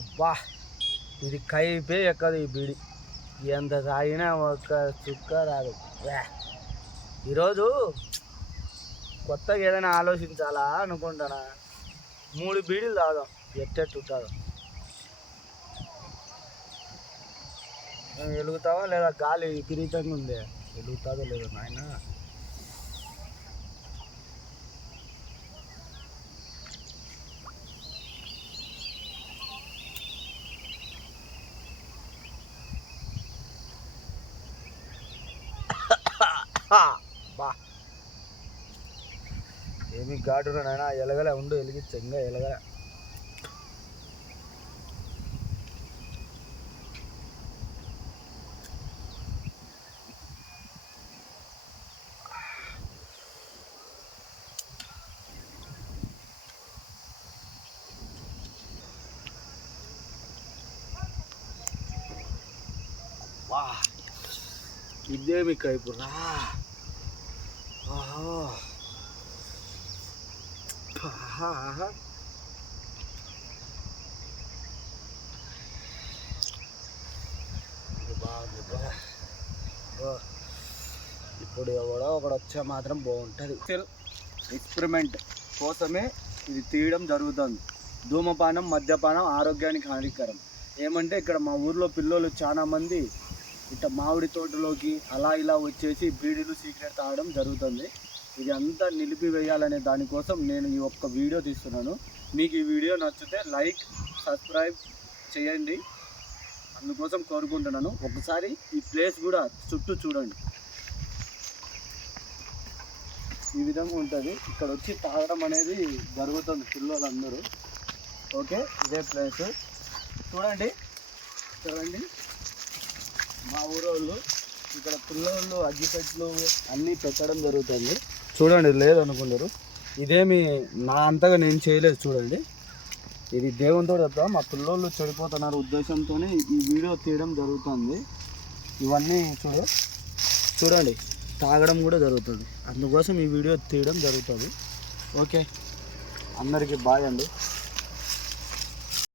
అబ్బా ఇది కైపే ఎక్కదు ఈ బీడి. ఎంత తాగినా ఒక్క చుక్క రాదు. ఈరోజు కొత్తగా ఏదైనా ఆలోచించాలా అనుకుంటానా. 3 బీడీలు తాగాం, ఎట్టెట్టుంటుందో. వెలుగుతావా లేదా? గాలి విపరీతంగా ఉంది, వెలుగుతాదో లేదో నాయన. బా ఏమి ఘాటురా నాయన. ఎలగలే ఉండు, వెలిగించ ఇంకా ఎలగలే. వా ఇదేమి కైపురా. ఇప్పుడు ఎవడో ఒకడు వచ్చే మాత్రం బాగుంటుంది. ఎక్స్పెరిమెంట్ కోసమే ఇది తీయడం జరుగుతుంది. ధూమపానం, మద్యపానం ఆరోగ్యానికి హానికరం. ఏమంటే ఇక్కడ మా ఊర్లో పిల్లలు చాలా మంది ఇట్లా మామిడి తోటలోకి అలా ఇలా వచ్చేసి బీడీలు సీక్రెట్ తాగడం జరుగుతుంది. ఇది అంతా నిలిపివేయాలనే దానికోసం నేను ఈ ఒక్క వీడియో తీస్తున్నాను. మీకు ఈ వీడియో నచ్చితే లైక్, సబ్స్క్రైబ్ చేయండి, అందుకోసం కోరుకుంటున్నాను. ఒకసారి ఈ ప్లేస్ కూడా చుట్టూ చూడండి, ఈ విధంగా ఉంటుంది. ఇక్కడ వచ్చి తాగడం అనేది జరుగుతుంది పిల్లలందరూ. ఓకే, ఇదే ప్లేస్ చూడండి. చూడండి మా ఊరోళ్ళు ఇక్కడ పిల్లలు అగ్గిపెట్లు అన్నీ పెట్టడం జరుగుతుంది. చూడండి, లేదనుకున్నారు. ఇదేమి నా అంతగా నేను చేయలేదు. చూడండి, ఇది దేవునితో చెప్తా. మా పిల్లలు చెడిపోతున్నారు ఉద్దేశంతోనే ఈ వీడియో తీయడం జరుగుతుంది. ఇవన్నీ చూడండి తాగడం కూడా జరుగుతుంది, అందుకోసం ఈ వీడియో తీయడం జరుగుతుంది. ఓకే, అందరికీ బాయ్ అండి.